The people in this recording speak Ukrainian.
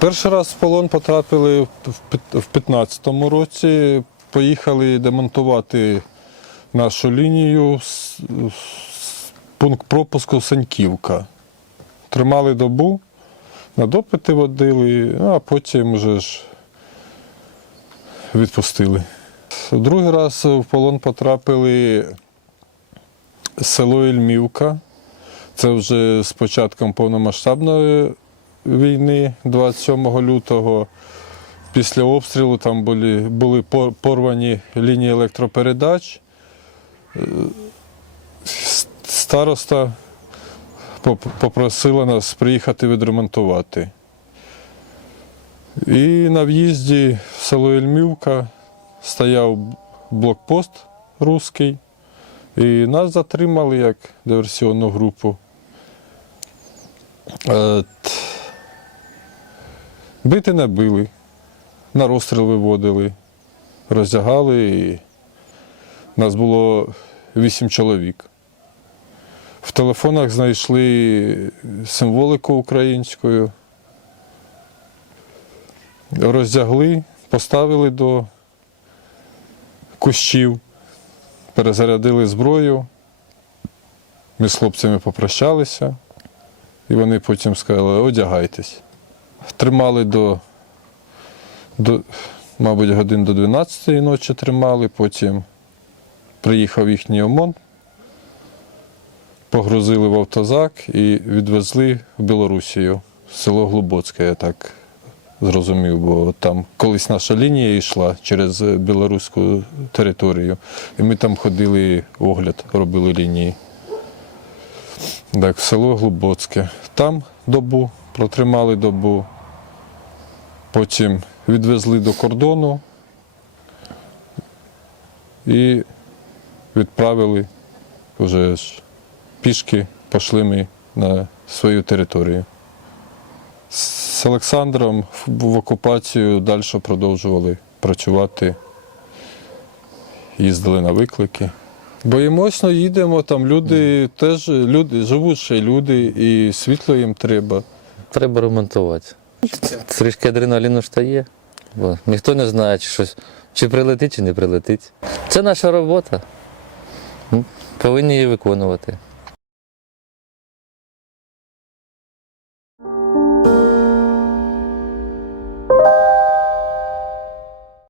Перший раз в полон потрапили в пят- в 15-му році. Поїхали демонтувати нашу лінію з, з пункт пропуску Саньківка. Тримали добу, на допити водили, ну, а потім вже ж відпустили. Другий раз в полон потрапили село Ільмівка. Це вже з початком повномасштабної війни, 27 лютого. Після обстрілу там були, були порвані лінії електропередач. Е, Староста попросила нас приїхати відремонтувати. І на в'їзді в село Ільмівка стояв блокпост руський, і нас затримали як диверсіонну групу. Бити не били, на розстріл виводили, роздягали. І нас було вісім чоловік. В телефонах знайшли символику українською. Роздягли, поставили до кущів, перезарядили зброю. Ми з хлопцями попрощалися, і вони потім сказали, одягайтесь. Тримали до, до мабуть, годин до 12-ї ночі тримали, потім приїхав їхній ОМОН, погрузили в автозак і відвезли в Білорусію, в село Глибоцьке, я так зрозумів, бо там колись наша лінія йшла через білоруську територію, і ми там ходили, огляд робили лінії. Так, село Глибоцьке. Там добу, протримали добу, потім відвезли до кордону і відправили вже ж пішки, пішли ми на свою територію. З Олександром в окупацію далі продовжували працювати, їздили на виклики. Боїмося, їдемо, там люди теж люди, живуть ще люди, і світло їм треба. Треба ремонтувати. Трішки адреналіну ж та є. Бо ніхто не знає, чи щось, чи прилетить, чи не прилетить. Це наша робота. Повинні її виконувати.